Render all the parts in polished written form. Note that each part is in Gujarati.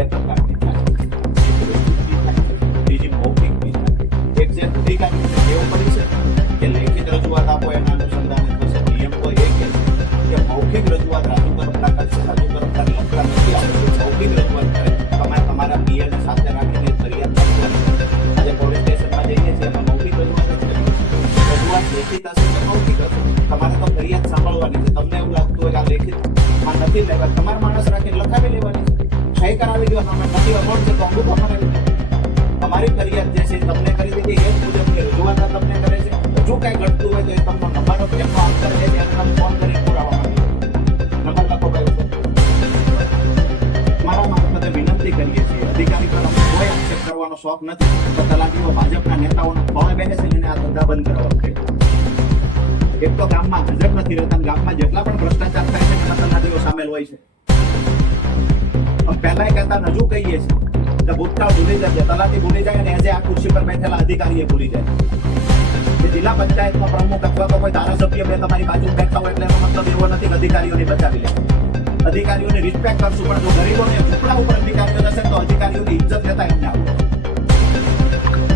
બે પ્રકારની થાય. બીજી મૌખિક બી થાય. એક છે અધિકારી ટેવ પડી છે કે લેખિત રજૂઆત આપો એના અનુસંધાને થશે. નિયમ તો એ કે મૌખિક રજૂઆત રાજુ કરપડા કરશે. રાજુ કરપડા લખતા નથી આવડતું. મૌખિક રજૂઆત કરે. તમારે તમારા પીએને સાથે રાખીને ફરિયાદ કરવાની. આજે પોલીસ સ્ટેશનમાં જઈએ છીએ એમાં મૌખિક રજૂઆત જ કરીએ. રજૂઆત લેખિત હશે કે મૌખિક હશે, તમારે તો ફરિયાદ સાંભળવાની છે. તમને એવું લાગતું હોય કે આ લેખિતમાં નથી લેવા, તમારા માણસ રાખીને લખાવી લેવાની છે. સહી કરાવી દો. તમે નથી અમોડ છે તો અંગૂઠો કરાવી દો. તમારી ફરિયાદ જે છે તમને કરી દીધી. એ જ મુજબની રજૂઆત તમને કરે છે. જો કઈ ઘટતું હોય તો એ તમને નંબર એમનો આન્સર છે ત્યારે તમે ફોન કરીને પુરાવા માંગો. નંબર લખો ભાઈ. મારા મારફતે વિનંતી કરીએ છીએ, અધિકારી પર અમને કોઈ આક્ષેપ કરવાનો શોખ નથી, તો તલાટીઓ ભાજપના નેતાઓના ખોળે બેસે છે અને આ ધંધા બંધ કરવા છે. એક તો ગામમાં હાજર નથી રહેતા. ગામમાં જેટલા પણ ભ્રષ્ટાચાર થાય છે એમાં તલાટીઓ સામેલ હોય છે. પહેલા કહેતા હજુ કહીએ છીએ કે ભૂતકાળ ભૂલી જાય, તલાટી ભૂલી જાય અને આજે આ ખુરશી પર બેઠેલા અધિકારીએ ભૂલી જાય. જિલ્લા પંચાયતનો પ્રમુખ અથવા તો કોઈ ધારાસભ્ય બે તમારી બાજુ બેઠા હોય એટલે એનો મતલબ એવો નથી કે અધિકારીઓને બચાવી લે. અધિકારીઓને રિસ્પેક્ટ કરશું, પણ જો ગરીબોને ઝૂંપડા ઉપર અધિકારીઓ જશે તો અધિકારીઓની ઇજ્જત લેતા એમને આવું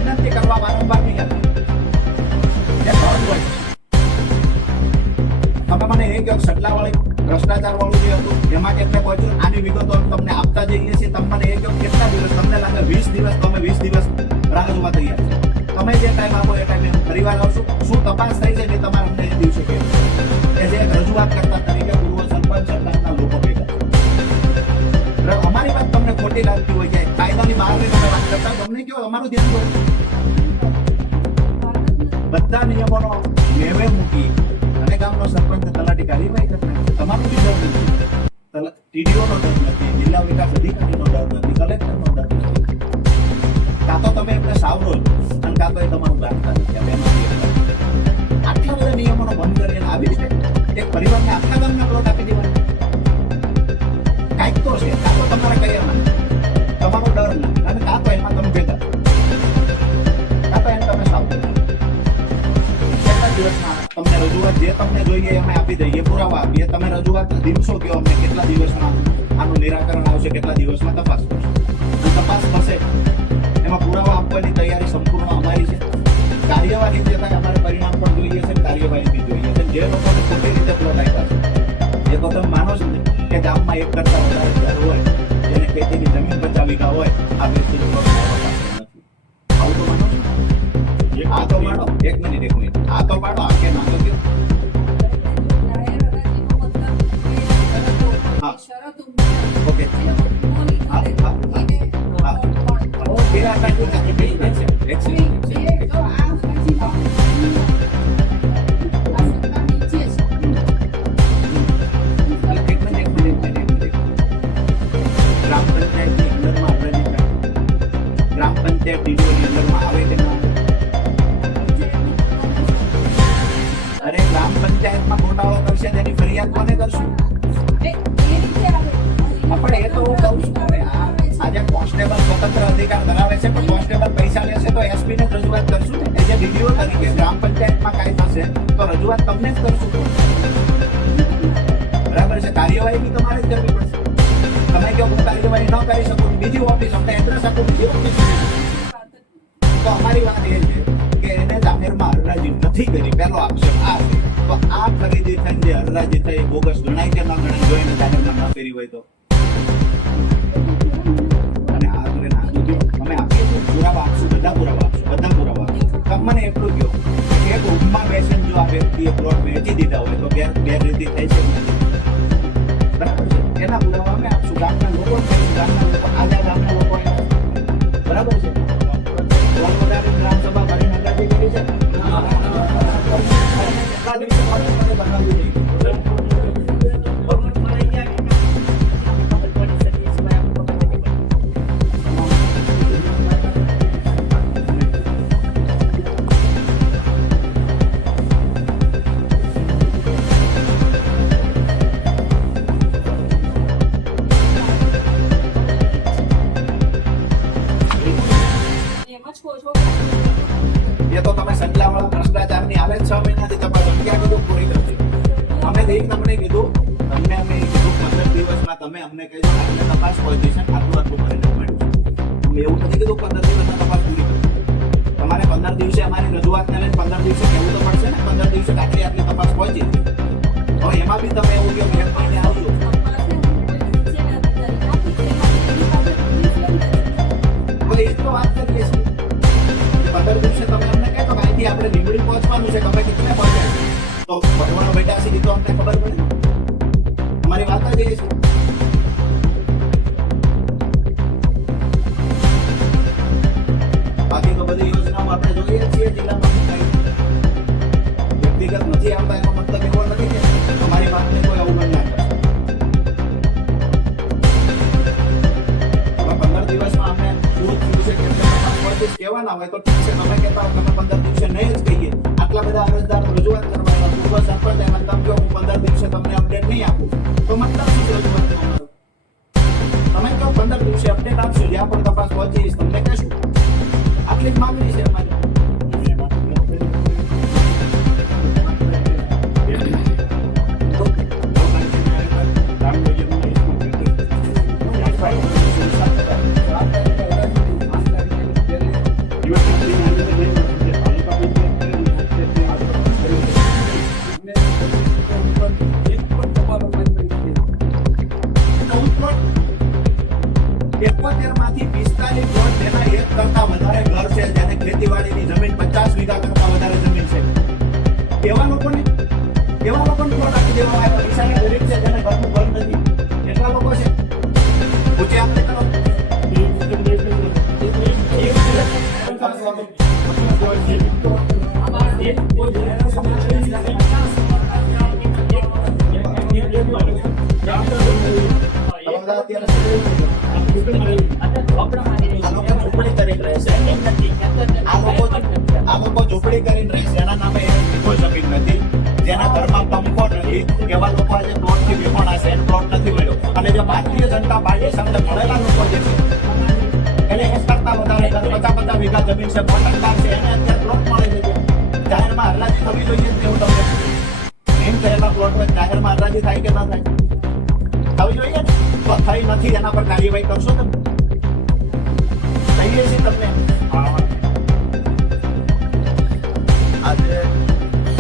વિનંતી કરવા વારંવાર નહીં આવે. તમે મને એ કહો સડલાવાળી ભ્રષ્ટાચાર વાળું જે હતું એમાં કેટલે પહોંચ્યું આની વિગતો તમને આપતા જઈએ છીએ. તમે મને એ કહો કેટલા દિવસ તમને લાગે? 20 દિવસ. તમે 20 દિવસ રાહ જોવા તૈયાર છે. તમે જે ટાઈમ આપો એ ટાઈમે ફરીવાર આવશું. શું તપાસ થઈ છે કે તમારે અમને એ દિવસે કે જે રજૂઆત કરતા તરીકે પૂર્વ સરપંચ સરકારના લોકો ભેગા. અમારી વાત તમને ખોટી લાગતી હોય કે કાયદાની બહારની તમે વાત કરતા, તમને કેવું અમારું ધ્યાન દો. બધા નિયમોનો નેવે મૂકી અને ગામનો સરપંચ તલાટી કાર્યવાહી કરતા. તમારું બી ડર નથી. ટીડીઓનો ડર નથી, જિલ્લા વિકાસ અધિકારીનો ડર નથી, કલેક્ટરનો ડર નથી. કાં તો તમે એમને સાવરો અને કાં તો એ તમારું ગાંઠતા નથી. આટલા બધા નિયમોનો ભંગ કરીને આવી રીતે એક પરિવારને આખા ગામના પ્લોટ આપી દેવાના. કાંઈક તો છે. કાં તો તમારે કયા તમારો ડર નથી અને કાં તો એમાં તમે ભેગા, કાં તો એને તમે સાવરો. કેટલા દિવસમાં તમને રજૂઆત જે તમને જોઈએ અમે આપી દઈએ, પુરાવા આપીએ. તમે રજૂઆત દિવસો કહો અમને કેટલા દિવસમાં આનું નિરાકરણ આવશે, કેટલા દિવસમાં તપાસ કરશે. તપાસ થશે એમાં પુરાવા આપવાની તૈયારી સંપૂર્ણ અમારી છે. કાર્યવાહી જે થાય અમારે પરિણામ પણ જોઈએ છે, કાર્યવાહી બી જોઈએ છે. જે લોકોને ખોટી રીતે પ્લોટ આપ્યા છે એ તો તમે માનો છો ને કે ગામમાં એક કરતા વધારે ઘર હોય જેને ખેતીની જમીન 50 વીઘા હોય, આ વ્યક્તિનો પ્લોટ નથી. આવું તો માનો છો? આ તો માનો. એક મિનિટ આ તો પાડો. આ કે ના તો કયો? હા ઓકે. ગ્રામ પંચાયત ડીડીઓની અંદરમાં આવે કે ના? અરે ગ્રામ પંચાયતમાં ગોટાળો કરશે તેની ફરિયાદ કોને કરશું? આપણે એ તો હું કહું છું. આજે કોન્સ્ટેબલ સ્વતંત્ર અધિકાર ધરાવે છે, પણ કોન્સ્ટેબલ પૈસા લેશે તો એસપી ને રજૂઆત કરશું ને. એઝ એ ડીડીઓ તરીકે ગ્રામ પંચાયતમાં કાંઈ થશે તો રજૂઆત તમને જ કરશું. બરાબર છે? કાર્યવાહી બી તમારે જ કરવી પડશે. તમે જો કાર્યવાહી ન કરી શકો બીજી ઓફિસ અમને એડ્રેસ આપો, બીજી ઓફિસ. તો અમારી વાત એ છે કે એને જાહેરમાં હરરાજી નથી કરી. પહેલો આક્ષેપ આ છે. તો આ ખરીદી થઈને જે હરરાજી થઈ એ બોગસ ગણાય કે ન ગણાય? જોઈને જાહેરમાં ન કરી હોય તો અમે આપીએ છીએ પુરાવા આપશું, બધા પુરાવા આપશું. મને એટલું કહો કે એક રૂમમાં બેસીને જો આ વ્યક્તિએ પ્લોટ વેચી દીધા હોય તો ગેરરીતિ થઈ છે, બરાબર છે? એના પુરાવા અમે આપશું. ગામના લોકો ગામના લોકો આજા ગામના લોકો બરાબર છે. ગ્રામસભા કરીને હરરાજી કરી છે. કેટલા દિવસે બનાવ્યું નહીં. એ તો તમે સંજલાવાળા ભ્રષ્ટાચારની હાલે 6 મહિનાથી તપાસ ક્યાં કીધું પૂરી કરતી. અમે તમને કીધું, તમને અમે કીધું 15 દિવસમાં દિવસમાં તમે અમને કહેજો કે આટલી તપાસ પહોંચી છે, આટલું કરીને મળ્યું છે. અમે એવું નથી કીધું 15 દિવસમાં તપાસ પૂરી કરો. તમારે 15 દિવસે અમારી રજૂઆતને લઈને 15 દિવસે કહેવું તો પડશે ને. 15 દિવસે આટલી તપાસ પહોંચી. હવે એમાં બી તમે એવું કહો કે 1 મહિને આવજો. હવે એ તો વાત કરીએ છીએ 15 દિવસે તમે અમને કહો કે અહીંથી આપણે લીંબડી પહોંચવાનું છે, તમે કેટલે પહોંચ્યા છે, તો ભગવાન બેટા છે તો અમને ખબર પડે. અમારી વાત જ એ છે. બાકી તો બધી યોજનાઓ આપણે જોઈએ છીએ જિલ્લામાં વ્યક્તિગત નથી આવતા, એનો મતલબ એવો નથી કે તમારી વાતને કોઈ અવગણના કરશે. 15 દિવસમાં અમને શું થયું છે કે કહેવાના હોય તો ઠીક છે. તમે કહેતા હો તમે 15 દિવસે નહીં જ કહીએ. આટલા બધા અરજદારો રજૂઆત કરવા આવ્યા, પૂર્વ સરપંચ એમાં તમે કહો હું 15 દિવસે તમને અપડેટ નહીં આપું, તો મતલબ શું રજૂઆત તમારો? તમે કહો 15 દિવસે અપડેટ આપશો, જ્યાં પણ તપાસ પહોંચી તમને કહેશું. આટલી જ માંગણી છે અમારી. માંથી 45 પ્લોટ જેના 1 કરતા વધારે ઘર છે, જેને ખેતીવાડીની જમીન 50 વીઘા કરતા વધારે જમીન છે, એવા લોકોને પ્લોટ આપી દેવામાં આવ્યા. પૈસાની ગરીબ છે, જેને ઘરનું ઘર નથી, એટલા લોકો છે. પૂછે આપણે કરો ઝૂંપડી કરીને રહેશે, એના નામે કોઈ જમીન નથી, જેના ઘરમાં પંખો નથી, એવા લોકો આજે પ્લોટથી વિહોણા છે, એને પ્લોટ નથી મળ્યો. અને જે ભારતીય જનતા પાર્ટી સાથે મળેલા લોકો જે છે એને 1 કરતા વધારે 50 વીઘા જમીન છે, પોટનદાર છે, એને અત્યારે પ્લોટ મળે છે. જાહેરમાં હરરાજી થવી જોઈએ એવું તમને એમ કહેલા પ્લોટ હોય જાહેરમાં હરરાજી થાય કે ના થાય? થવી જોઈએ ને. તો થઈ નથી, એના પર કાર્યવાહી કરશો તમે? કહીએ છીએ તમને. આજે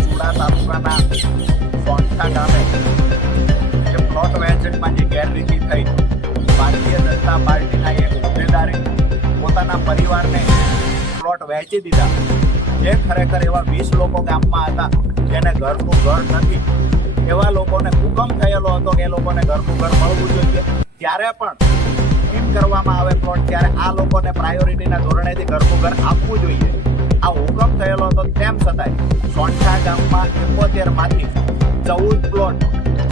સુડા તાલુકાના સોંઠા ગામે જે પ્લોટ વહેંચણીમાં જે ગેરરીતિ થઈ, ભારતીય જનતા પાર્ટીના એક હોદ્દેદારે પોતાના પરિવારને પ્લોટ વહેંચી દીધા. જે ખરેખર એવા 20 લોકો ગામમાં હતા જેને ઘરનું ઘર નથી, એવા લોકોને હુકમ થયેલો હતો કે એ લોકોને ઘરનું ઘર મળવું જોઈએ. ત્યારે પણ એમ કરવામાં આવે પ્લોટ, ત્યારે આ લોકોને પ્રાયોરિટીના ધોરણેથી ઘરનું ઘર આપવું જોઈએ. આ હુકમ થયેલો હતો, તેમ છતાંય સોંઠા ગામમાં 71 માંથી 14 પ્લોટ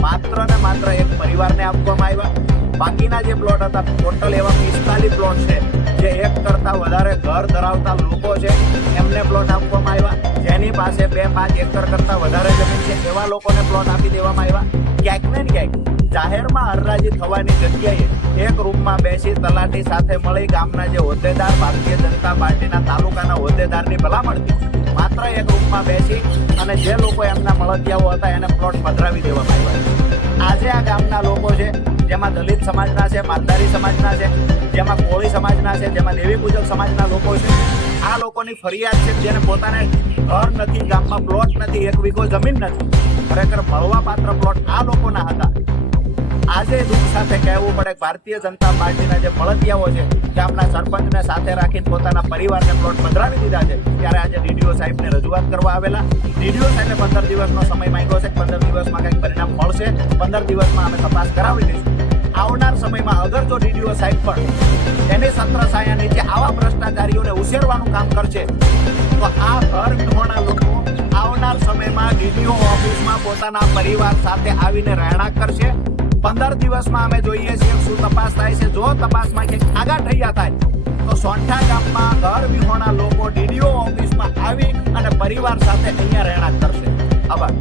માત્ર ને માત્ર એક પરિવારને આપવામાં આવ્યા. બાકીના જે પ્લોટ હતા ટોટલ એવા 45 પ્લોટ છે જે 1 કરતા વધારે ઘર ધરાવતા લોકો છે, એમને પ્લોટ આપવામાં આવ્યા. જેની પાસે 2-5 એકર કરતા વધારે જમીન છે, એવા લોકોને પ્લોટ આપી દેવામાં આવ્યા. ક્યાંક ને ક્યાંક જાહેરમાં હરરાજી થવાની જગ્યાએ એક રૂમમાં બેસી તલાટી સાથે મળી ગામના જે હોદ્દેદાર, ભારતીય જનતા પાર્ટીના તાલુકાના હોદ્દેદારની ભલામણથી માત્ર એક રૂમમાં બેસી અને જે લોકો એમના મળતિયાઓ હતા એને પ્લોટ પધરાવી દેવામાં આવ્યા. આજે આ ગામના લોકો છે, જેમાં દલિત સમાજના છે, માલધારી સમાજના છે, જેમાં કોળી સમાજના છે, જેમાં દેવી પૂજક સમાજના લોકો છે, આ લોકોની ફરિયાદ છે જેને પોતાને ઘર નથી, ગામમાં પ્લોટ નથી, 1 વીઘો જમીન નથી, ખરેખર મળવા પાત્ર પ્લોટ આ લોકોના હતા. આજે દુઃખ સાથે કહેવું પડે ભારતીય જનતા પાર્ટીના જે મળતિયાઓ છે, ગામના સરપંચને સાથે રાખીને પોતાના પરિવારને પ્લોટ પધરાવી દીધા છે. ત્યારે આજે ડીડીઓ સાહેબને રજૂઆત કરવા આવેલા. ડીડીઓ સાહેબે 15 દિવસનો સમય માંગ્યો છે. 15 દિવસમાં કંઈક પરિણામ મળશે. 15 દિવસમાં અમે તપાસ કરાવી દઈશું. આવનાર સમયમાં અગર જો ડીડીઓ સાહેબ પણ એની છત્રછાયા નીચે આવા ભ્રષ્ટાચારીઓને ઉછેરવાનું કામ કરશે તો આ ઘર વિહોણા લોકો આવનાર સમયમાં ડીડીઓ ઓફિસમાં પોતાના પરિવાર સાથે આવીને રહેણાંક કરશે. 15 દિવસમાં અમે જોઈએ છીએ શું તપાસ થાય છે. જો તપાસમાં કંઈક આગા થયા થાય તો સોંઠા ગામમાં ઘર વિહોણા લોકો ડીડીઓ ઓફિસમાં આવી અને પરિવાર સાથે અહીંયા રહેણાંક કરશે. આભાર.